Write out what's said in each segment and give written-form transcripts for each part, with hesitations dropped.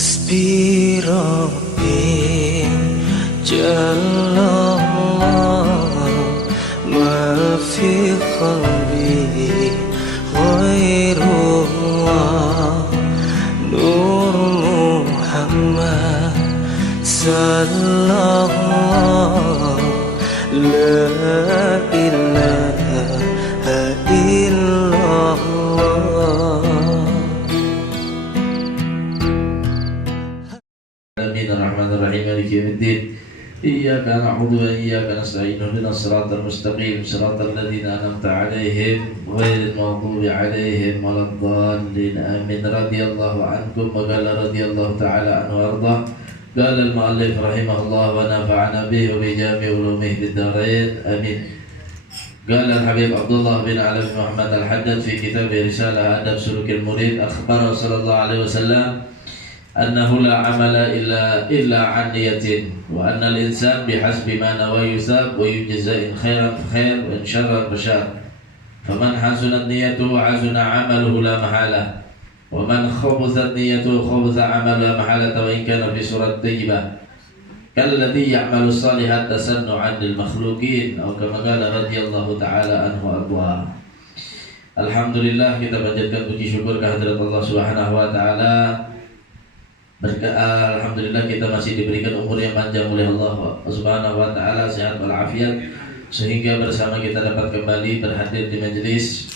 حسبي ربي جل الله ما في قلبي غير الله نور محمد صلى الله لا إله إلا الله. Bismillahirrahmanirrahim. Maliki yaumiddin. Iyyaka na'budu wa iyyaka nasta'in. Ihdinas siratal mustaqim. Siratal ladzina an'amta 'alaihim ghairil maghdubi 'alaihim waladdallin. Amin. Radhiyallahu ankum wa qala radhiyallahu ta'ala anhu warḍah. Qala al-mu'allif rahimahullah wa nafa'ana bihi wa bi jami' ulumihi fid dharain. Amin. Qala al-habib Abdullah bin Ali bin Muhammad al-Haddad fi kitab Risalah Adab Sulukil Murid akhbara sallallahu alaihi wasallam annahu la amala illa an niyatin wa anna al-insan bihasbi ma nawa yusab wa yujza in khairan fa khair wa in syarran fa syarr faman hasunat niyatuhu wa hasuna amaluhu la mahala wa man khabuthat niyatuhu khabutha amaluhu la mahala wa in kana fi surat tayyibah kalladhi ya'malu salihat tasannu'an lil makhluqin atau kama qala radhiyallahu ta'ala anhu arda. Alhamdulillah, kita panjatkan puji syukur kehadirat Allah Subhanahu wa taala. Alhamdulillah kita masih diberikan umur yang panjang oleh Allah Subhanahu wa taala, sehat walafiat, sehingga bersama kita dapat kembali berhadir di majelis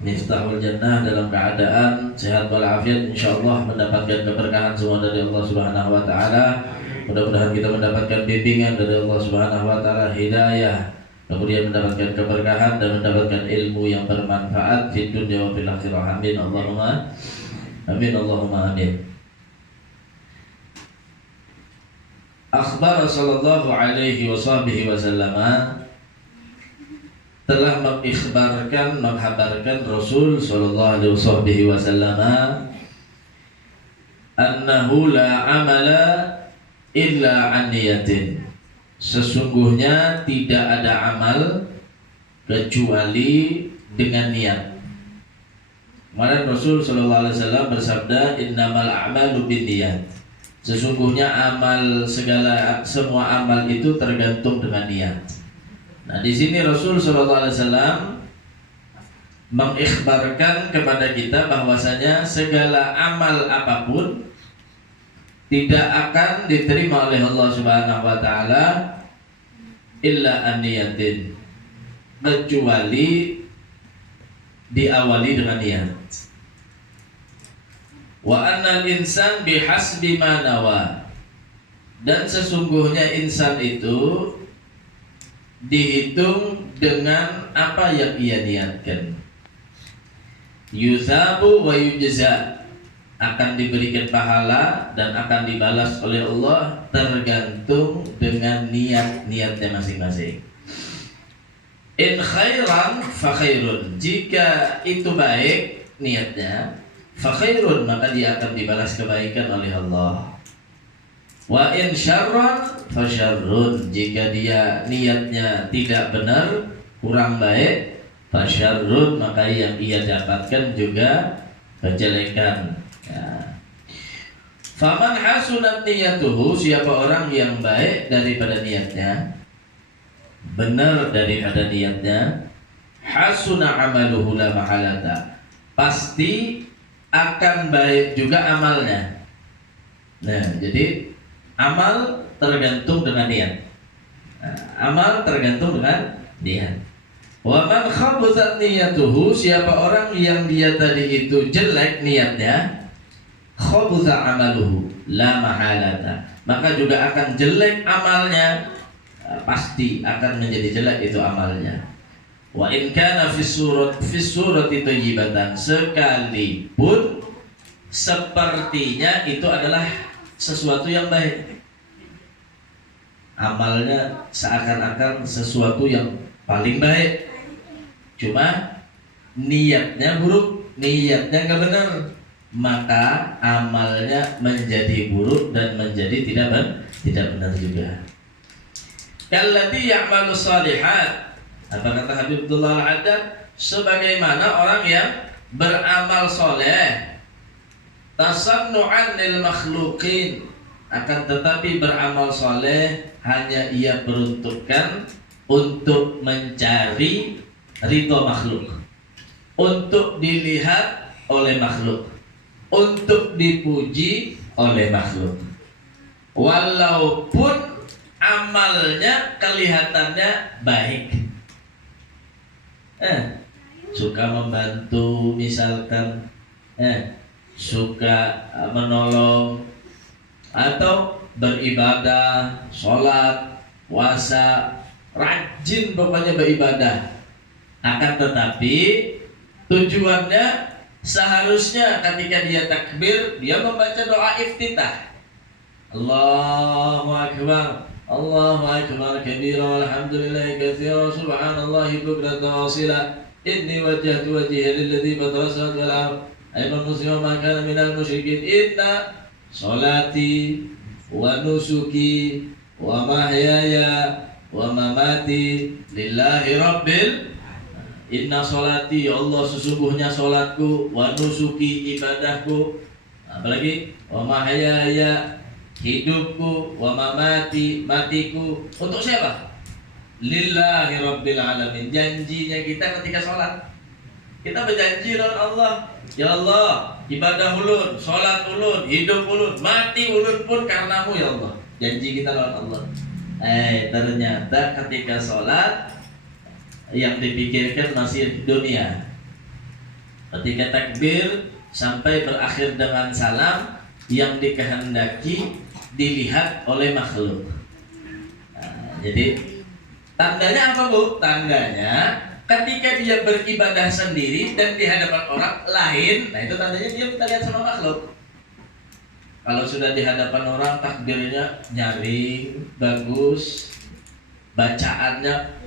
Miftahul Jannah dalam keadaan sehat walafiat, insyaallah mendapatkan keberkahan semua dari Allah Subhanahu wa taala. Mudah-mudahan kita mendapatkan bimbingan dari Allah Subhanahu wa taala, hidayah, kemudian mendapatkan keberkahan dan mendapatkan ilmu yang bermanfaat di dunia wa fil akhirah. Amin Allahumma amin Allahumma amin. Akhbar sallallahu alaihi wasallam telah menghabarkan Rasul sallallahu alaihi wasallam annahu la amala illa an niyatin, sesungguhnya tidak ada amal kecuali dengan niat. Kemarin Rasul sallallahu alaihi wasallam bersabda innamal a'malu binniyat, sesungguhnya semua amal itu tergantung dengan niat. Nah, di sini Rasul sallallahu alaihi wasallam mengikhbarkan kepada kita bahwasanya segala amal apapun tidak akan diterima oleh Allah Subhanahu wa taala illa an-niyatin, kecuali diawali dengan niat. Wa annal insan bihasbi ma nawa, dan sesungguhnya insan itu dihitung dengan apa yang ia niatkan. Yusabu wa yujza, akan diberikan pahala dan akan dibalas oleh Allah tergantung dengan niatnya masing-masing. In khairan fa khairun, jika itu baik niatnya, fa khairun, maka dia akan dibalas kebaikan oleh Allah. Wa in syarran fa syarrun, jika dia niatnya tidak benar, kurang baik, fa syarrun, maka yang ia dapatkan juga kejelekan. Ya. Faman hasunat niyatuhu, siapa orang yang baik daripada niatnya, benar daripada niatnya, hasuna amaluhu la mahalata, pasti akan baik juga amalnya. Nah, jadi amal tergantung dengan niat. Amal tergantung dengan niat. Wa man khabuthat niyatuhu, siapa orang yang dia tadi itu jelek niatnya, khabutha amaluhu la mahalata, maka juga akan jelek amalnya, pasti akan menjadi jelek itu amalnya. Wa in kana fi surati thayyibatan, sekalipun sepertinya itu adalah sesuatu yang baik, amalnya seakan-akan sesuatu yang paling baik, cuma niatnya buruk, niatnya enggak benar, maka amalnya menjadi buruk dan menjadi tidak benar juga. Kalladhi ya'malu salihat, apa kata Habib Abdullah al-Haddad, sebagaimana orang yang beramal soleh, tasannu'an lil makhluqin, akan tetapi beramal soleh hanya ia peruntukkan untuk mencari ridho makhluk, untuk dilihat oleh makhluk, untuk dipuji oleh makhluk, walaupun amalnya kelihatannya baik. Suka membantu misalkan, suka menolong, atau beribadah, sholat, puasa, rajin pokoknya beribadah. Akan tetapi tujuannya seharusnya ketika dia takbir, dia membaca doa iftitah. Allahu akbar, Allahu akbar kabira walhamdulillahi katsira subhanallahi bukratan wa asila. Inni wajjahtu wajhiya lilladzi fatara samawati wal ardh ayyuhal muslimun ma kana minal musyrikin. Inna sholati wa nusuki wa mahyaya wa mamati lillahi rabbil. Inna sholati, ya Allah sesungguhnya sholatku, wa nusuki ibadahku, apalagi wa mahyaya hidupku, wa mamati matiku. Untuk siapa? Lillahi rabbil alamin. Janjinya kita ketika sholat, kita berjanji dengan Allah, ya Allah ibadah ulun, sholat ulun, hidup ulun, mati ulun pun karenamu ya Allah. Janji kita dengan Allah. Ternyata ketika sholat yang dipikirkan masih dunia. Ketika takbir sampai berakhir dengan salam, yang dikehendaki dilihat oleh makhluk. Jadi tandanya apa Bu? Tandanya ketika dia beribadah sendiri dan di hadapan orang lain, nah itu tandanya dia minta lihat sama makhluk. Kalau sudah di hadapan orang takbirnya nyaring, bagus, bacaannya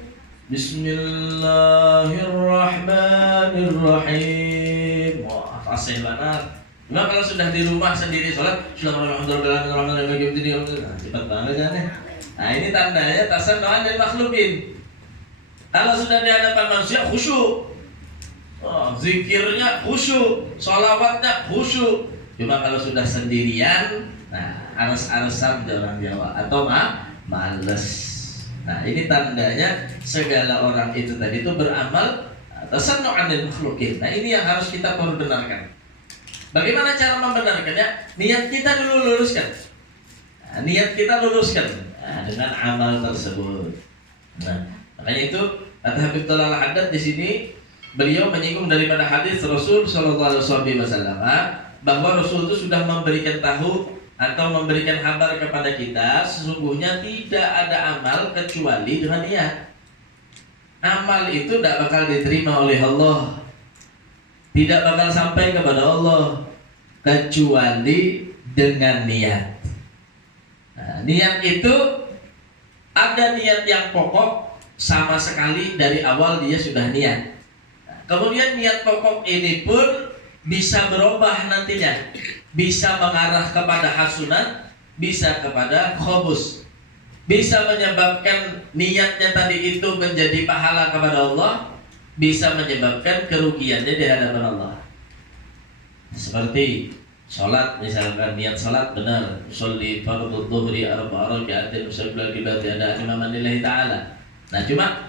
Bismillahirrahmanirrahim. Wah, fasih banget. Cuma kalau sudah di rumah sendiri sholat, cepat banget kan ya. Nah ini tandanya tasannu'an lil makhluqin. Kalau sudah di hadapan manusia khusyuk, zikirnya khusyuk, sholawatnya khusyuk. Cuma kalau sudah sendirian, nah ares-aresan orang Jawa atau males. Nah ini tandanya segala orang itu tadi itu beramal tasannu'an lil makhluqin. Nah ini yang harus kita perbenarkan. Bagaimana cara membenarkannya? Niat kita dulu luruskan. Nah, niat kita luruskan dengan amal tersebut. Nah, makanya itu kata Habib Thalal Haddad di sini beliau menyinggung daripada hadis Rasul Shallallahu Alaihi Wasallam bahwa Rasul itu sudah memberikan tahu atau memberikan kabar kepada kita sesungguhnya tidak ada amal kecuali dengan niat. Amal itu tidak bakal diterima oleh Allah, tidak bakal sampai kepada Allah kecuali dengan niat. Nah, niat itu ada niat yang pokok sama sekali dari awal dia sudah niat. Nah, kemudian niat pokok ini pun bisa berubah nantinya, bisa mengarah kepada hasunat, bisa kepada khobus, bisa menyebabkan niatnya tadi itu menjadi pahala kepada Allah, bisa menyebabkan kerugiannya di hadapan Allah. Seperti sholat, misalkan niat sholat benar, sholli fardhu dhuhri arba'a raka'atin usalli qibati ada imaman lillahi ta'ala. Nah cuma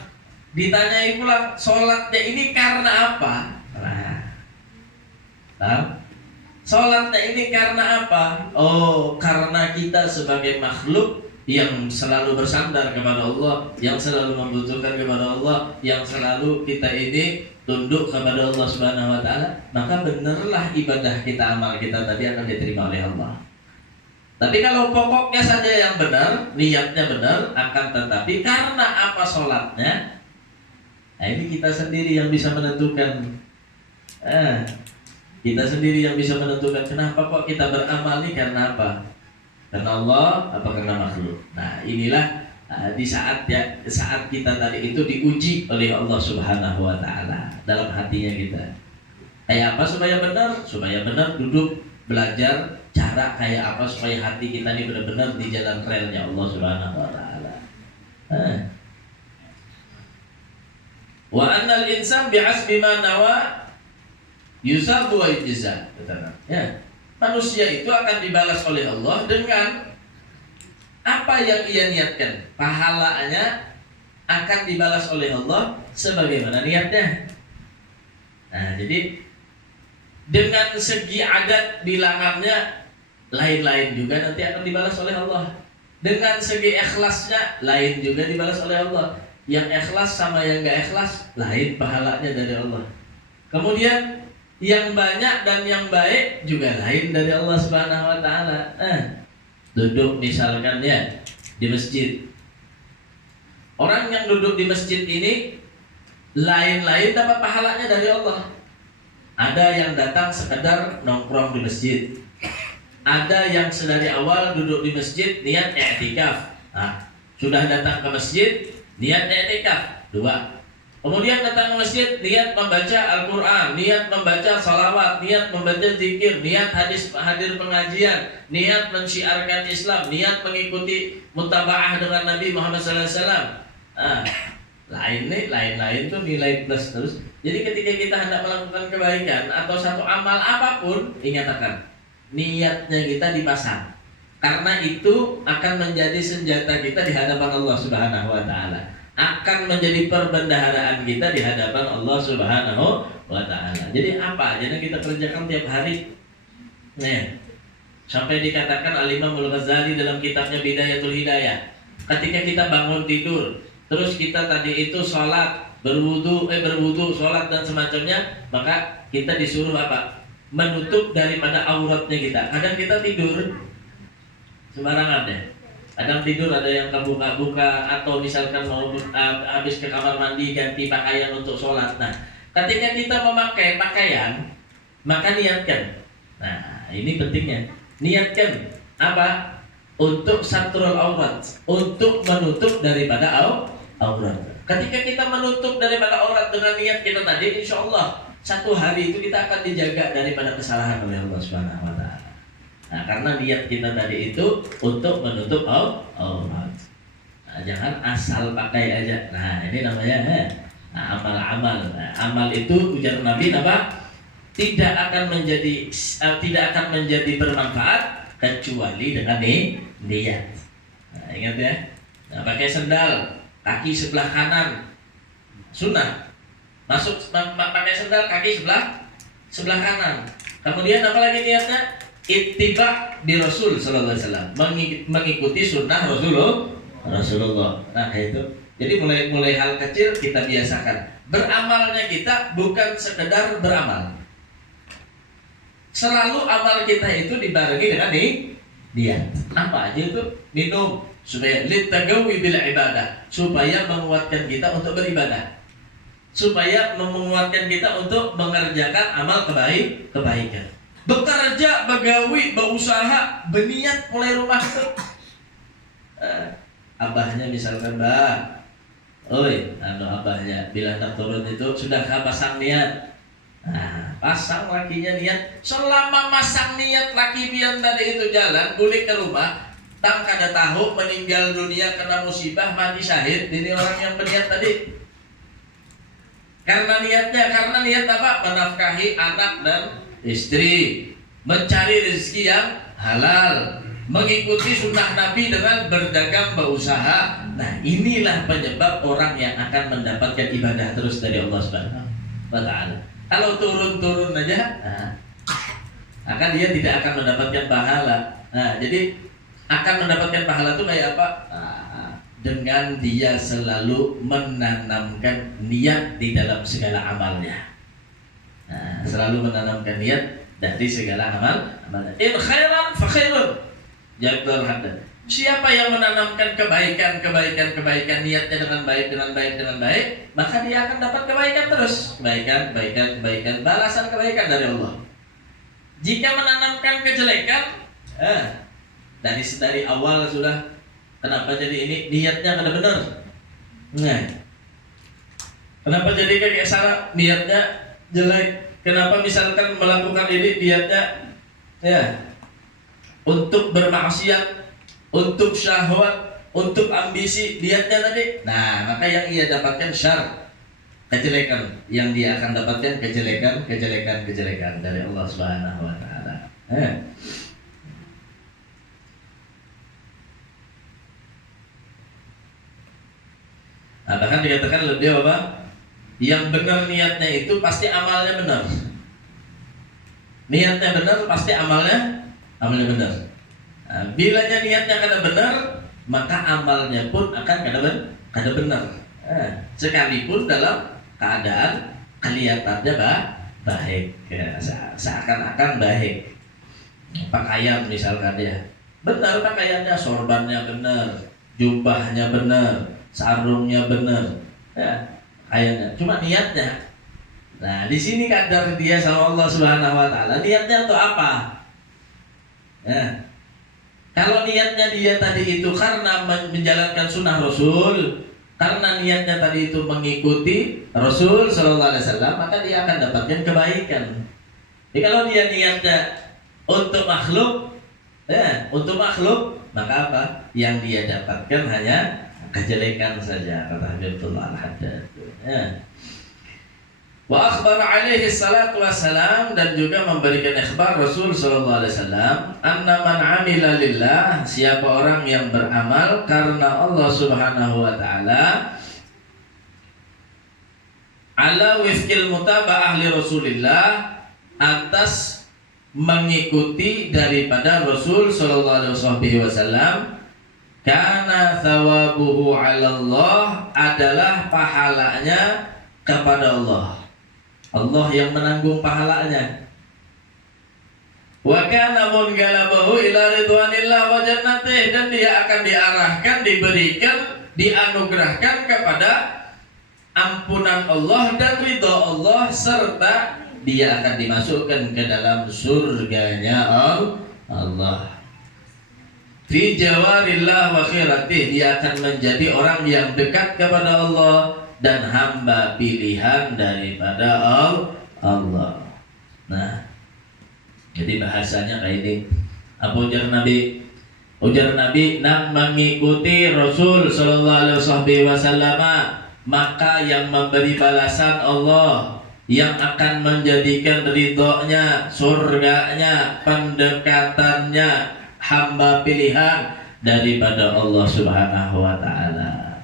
ditanyai pula sholatnya ini karena apa? Nah, sholatnya ini karena apa? Oh, karena kita sebagai makhluk yang selalu bersandar kepada Allah, yang selalu membutuhkan kepada Allah, yang selalu kita ini tunduk kepada Allah Subhanahu wa taala, maka benarlah ibadah kita, amal kita tadi akan diterima oleh Allah. Tapi kalau pokoknya saja yang benar, niatnya benar, akan tetapi karena apa sholatnya? Nah ini kita sendiri yang bisa menentukan. Kita sendiri yang bisa menentukan kenapa kok kita beramal ini, karena apa? Karena Allah apa karena makhluk. Nah inilah di saat kita tadi itu diuji oleh Allah Subhanahu wa taala dalam hatinya kita. Kayak apa supaya benar? Supaya benar duduk belajar cara kayak apa supaya hati kita ini benar-benar di jalan relnya Allah Subhanahu wa taala. Wa annal insan bihasbi ma nawa yusabu wa yujza. Ya. manusia itu akan dibalas oleh Allah dengan apa yang ia niatkan. Pahalanya akan dibalas oleh Allah sebagaimana niatnya. Nah, jadi dengan segi adat bilangannya lain-lain juga nanti akan dibalas oleh Allah. Dengan segi ikhlasnya lain juga dibalas oleh Allah. Yang ikhlas sama yang gak ikhlas lain pahalanya dari Allah. Kemudian yang banyak dan yang baik juga lain dari Allah Subhanahu wa taala. Duduk misalkan ya di masjid. Orang yang duduk di masjid ini lain-lain dapat pahalanya dari Allah. Ada yang datang sekedar nongkrong di masjid. Ada yang sedari awal duduk di masjid niat i'tikaf. Sudah datang ke masjid niat i'tikaf 2. Kemudian datang ke masjid niat membaca Al-Quran, niat membaca salawat, niat membaca zikir, niat hadir pengajian, niat mensyiarkan Islam, niat mengikuti mutaba'ah dengan Nabi Muhammad SAW. Lain-lain tuh nilai plus terus. Jadi ketika kita hendak melakukan kebaikan atau satu amal apapun, ingatkan niatnya kita dipasang. Karena itu akan menjadi senjata kita di hadapan Allah Subhanahu wa taala. Akan menjadi perbendaharaan kita di hadapan Allah Subhanahu wa taala. Jadi apa aja yang kita kerjakan tiap hari? Sampai dikatakan Al-Imam Al-Ghazali dalam kitabnya Bidayatul Hidayah, ketika kita bangun tidur, terus kita tadi itu sholat, berwudu, sholat dan semacamnya, maka kita disuruh apa? Menutup daripada auratnya kita. Kadang kita tidur sembarangan deh. Kadang tidur ada yang kebuka-buka atau misalkan mau habis ke kamar mandi ganti pakaian untuk sholat. Nah, ketika kita memakai pakaian, maka niatkan. Nah, ini pentingnya. Niatkan apa? Untuk satrul aurat, untuk menutup daripada aurat. Ketika kita menutup daripada aurat dengan niat kita tadi, insya Allah satu hari itu kita akan dijaga daripada kesalahan oleh Allah Subhanahu wa taala. Nah, karena niat kita tadi itu untuk menutup aurat. Nah, jangan asal pakai aja. Nah, ini namanya amal-amal. Nah, amal itu ujar Nabi apa? Tidak akan menjadi bermanfaat kecuali dengan niat. Nah, ingat ya. Nah, pakai sendal kaki sebelah kanan sunnah. Masuk pakai sendal kaki sebelah kanan. Kemudian apa lagi niatnya? Ittiba bi Rasul sallallahu alaihi wasallam, mengikuti sunnah Rasulullah. Nah, itu. Jadi mulai hal kecil kita biasakan. Beramalnya kita bukan sekedar beramal. Selalu amal kita itu dibarengi dengan niat. Apa aja itu? Minum supaya litagawi bil ibadah, supaya menguatkan kita untuk beribadah. Supaya menguatkan kita untuk mengerjakan amal kebaikan. Bekerja, begawi, berusaha, berniat mulai rumah itu. Abahnya misalkan, Mbak, abahnya bila tak turun itu sudah pasang niat. Nah, pasang lakinya niat. Selama masang niat laki pian tadi itu jalan, balik ke rumah, tak kada tahu meninggal dunia kena musibah, mati syahid. Ini orang yang berniat tadi. Karena niat apa? Menafkahi anak dan istri, mencari rezeki yang halal, mengikuti sunnah Nabi dengan berdagang, berusaha. Nah, inilah penyebab orang yang akan mendapatkan ibadah terus dari Allah Subhanahu wa taala. Kalau turun aja, maka dia tidak akan mendapatkan pahala. Nah, jadi akan mendapatkan pahala itu kayak apa? Dengan dia selalu menanamkan niat di dalam segala amalnya. Nah, selalu menanamkan niat dari segala amalnya. In khairan fa khairun. Jabal hadan. Siapa yang menanamkan kebaikan niatnya dengan baik, maka dia akan dapat kebaikan terus. Kebaikan, balasan kebaikan dari Allah. Jika menanamkan kejelekan, dari awal sudah, kenapa jadi ini? Niatnya kada benar. Nah, kenapa jadi kayak salah? Niatnya jelek. Kenapa misalkan melakukan ini niatnya untuk bermaksiat, untuk syahwat, untuk ambisi, niatnya tadi. Nah, maka yang ia dapatkan syar, kejelekan. Yang dia akan dapatkan kejelekan dari Allah Subhanahu wa taala. Nah, bahkan dikatakan lebih apa? Yang benar niatnya itu pasti amalnya benar. Niatnya benar pasti amalnya benar. Nah, bilanya niatnya kada benar, maka amalnya pun akan kada benar. Sekalipun dalam keadaan kelihatannya baik, seakan-akan baik. Pakaian misalkan ya, benar pakaiannya, sorbannya benar, jubahnya benar, sarungnya benar, kayaknya cuma niatnya. Nah, di sini kadar dia sama Allah Subhanahu wa taala, niatnya untuk apa? Kalau niatnya dia tadi itu karena menjalankan sunnah Rasul, karena niatnya tadi itu mengikuti Rasul Sallallahu Alaihi Wasallam, maka dia akan dapatkan kebaikan. Jadi kalau dia niatnya untuk makhluk, maka apa? Yang dia dapatkan hanya kejelekan saja, kata Habibullah Al-Haddad. Wa akhbar alaihi salatu wassalam, dan juga memberikan ikhbar Rasul sallallahu alaihi wasallam, anna man amila lillah, siapa orang yang beramal karena Allah Subhanahu wa taala, ala wifqil mutaba'ah li Rasulillah, atas mengikuti daripada Rasul sallallahu alaihi wasallam, kana thawabuhu 'ala Allah, adalah pahalanya kepada Allah. Allah yang menanggung pahalanya. Wa kana munqalabahu ila ridwanillah wa jannatih, dan dia akan diarahkan, diberikan, dianugerahkan kepada ampunan Allah dan ridha Allah, serta dia akan dimasukkan ke dalam surganya Allah. Fi jawarillah wa khairatih, dia akan menjadi orang yang dekat kepada Allah dan hamba pilihan daripada Allah. Nah, jadi bahasanya kayak ini. Apa ujar Nabi? Ujar Nabi, nak mengikuti Rasul sallallahu alaihi wasallam, maka yang memberi balasan Allah, yang akan menjadikan ridhonya, surganya, pendekatannya, hamba pilihan daripada Allah Subhanahu wa taala.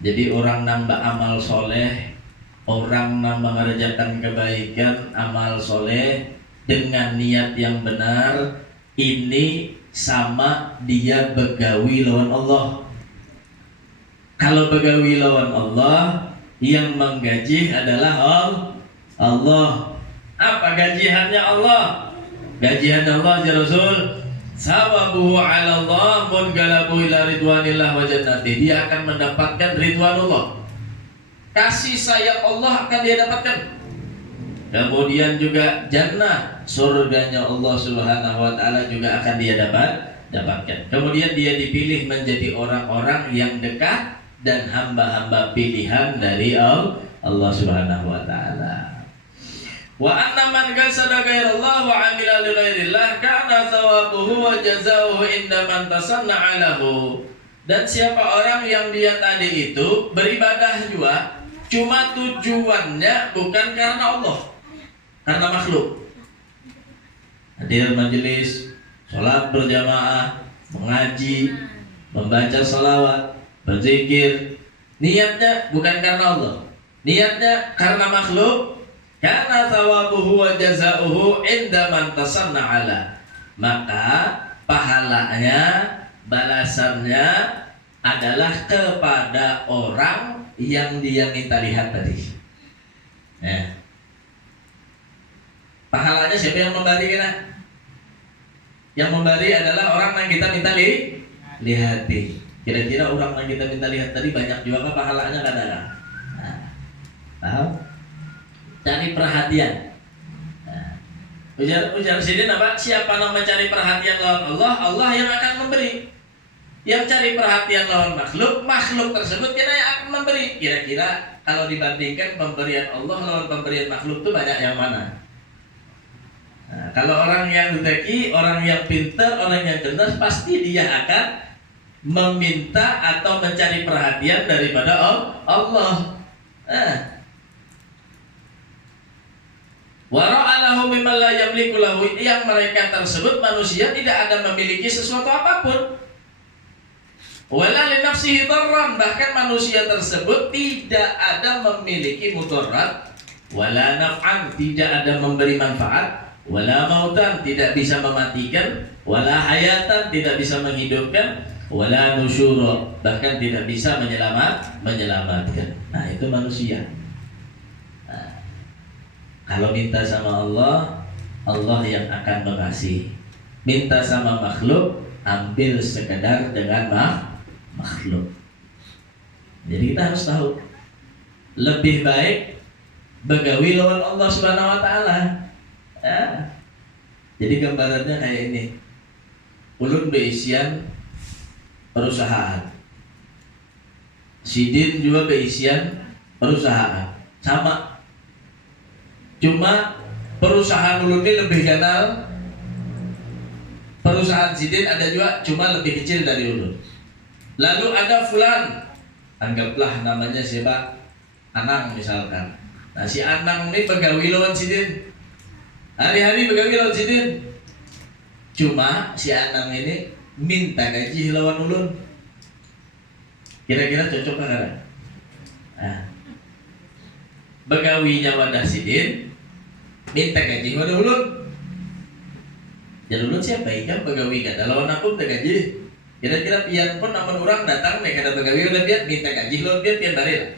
Jadi orang nambah amal soleh, orang nambah mengerjakan kebaikan, amal soleh dengan niat yang benar, ini sama dia begawi lawan Allah. Kalau begawi lawan Allah, yang menggaji adalah Allah. Apa gajiannya Allah? Gajian Allah ya Rasul, sawabuhu 'ala Allah munqalabu ila ridwanillah wa jannati. Dia akan mendapatkan ridwan Allah. Kasih sayang Allah akan dia dapatkan. Kemudian juga jannah, surganya Allah Subhanahu wa taala juga akan dia dapatkan. Kemudian dia dipilih menjadi orang-orang yang dekat dan hamba-hamba pilihan dari Allah Subhanahu wa taala. Wa anna man qasada ghairallah wa 'amila li ghairillah kana thawabuhu wa jazaohu inda man tasanna'a lahu. Dan siapa orang yang dia tadi itu beribadah juga, cuma tujuannya bukan karena Allah, karena makhluk. Hadir majelis, sholat berjamaah, mengaji, membaca salawat, berzikir, niatnya bukan karena Allah, niatnya karena makhluk. Karena thawabuhu wa jazaohu inda man tasanna'a ala, maka pahalanya, balasannya adalah kepada orang yang dia minta lihat tadi. Pahalanya siapa yang memberi kita? Yang memberi adalah orang yang kita minta lihati. Kira-kira orang yang kita minta lihat tadi banyak juga pahalanya kadang-kadang. Paham? Cari perhatian. Ujar sini apa? Siapa yang mencari perhatian lawan Allah, Allah yang akan memberi. Yang cari perhatian lawan makhluk, makhluk tersebut kita yang akan memberi. Kira-kira kalau dibandingkan pemberian Allah lawan pemberian makhluk itu banyak yang mana? Nah, kalau orang yang zeki, orang yang pintar, orang yang cerdas, pasti dia akan meminta atau mencari perhatian daripada Allah. Wa ra'alahu mimman la yamliku lahu, yang mereka tersebut manusia tidak ada memiliki sesuatu apapun. Wala li nafsihi darran, bahkan manusia tersebut tidak ada memiliki mudarat, wala naf'an, tidak ada memberi manfaat, wala mautan, tidak bisa mematikan, wala hayatan, tidak bisa menghidupkan, wala nusyura, bahkan tidak bisa menyelamatkan. Nah, itu manusia. Nah, kalau minta sama Allah, Allah yang akan mengasihi. Minta sama makhluk, ambil sekedar dengan makhluk. Jadi kita harus tahu, lebih baik begawi lawan Allah Subhanahu wa taala. Ya. Jadi gambarannya kayak ini. Ulun beisian perusahaan. Sidin juga beisian perusahaan. Sama. Cuma perusahaan ulun ini lebih kenal. Perusahaan Sidin ada juga cuma lebih kecil dari ulun. Lalu ada fulan, anggaplah namanya siapa, Anang misalkan. Nah, si Anang ini begawi lawan Sidin, hari-hari begawi lawan Sidin. Cuma si Anang ini minta gaji lawan ulun. Kira-kira cocok kan? Nah, begawinya wadah Sidin, minta gaji wadah ulun. Jadi ulun siapa ikan begawi kada lawan aku minta gaji. Kira-kira pian pun namun orang datang nih kada begawi udah pian minta gaji lo pian baril.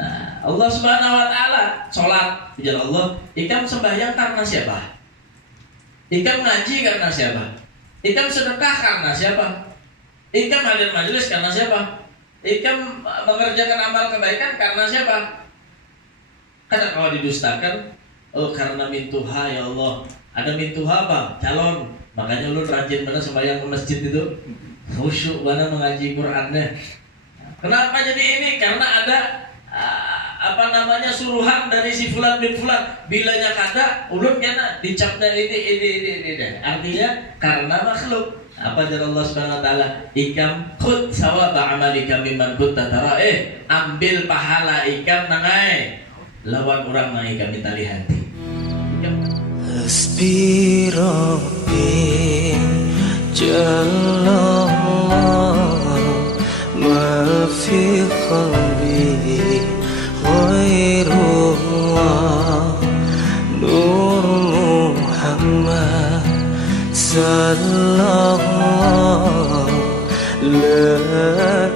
Nah, Allah Subhanahu wa taala salat puja Allah, ikam sembahyang karena siapa? Ikam ngaji karena siapa? Ikam sedekah karena siapa? Ikam hadir majelis karena siapa? Ikam mengerjakan amal kebaikan karena siapa? Kadang kalau didustakan, oh karena mintuha ya Allah. Ada mintuha apa? Calon. Makanya lu rajin mana sembahyang ke masjid itu, khusyuk mana mengaji Qur'annya. Kenapa jadi ini? Karena ada suruhan dari si fulan bin fulan. Bilanya kada, ulun kena dicapnya ini. Artinya karena makhluk. Apa jara Allah Subhanahu wa taala? Ikam khud sawaba amalika mimman kunta tara. Ambil pahala ikam nangai lawan orang nang ikam minta hati. Hasbi Rabbi Jallallah ma fi qalbi ghairullah Nur Muhammad sallallahu la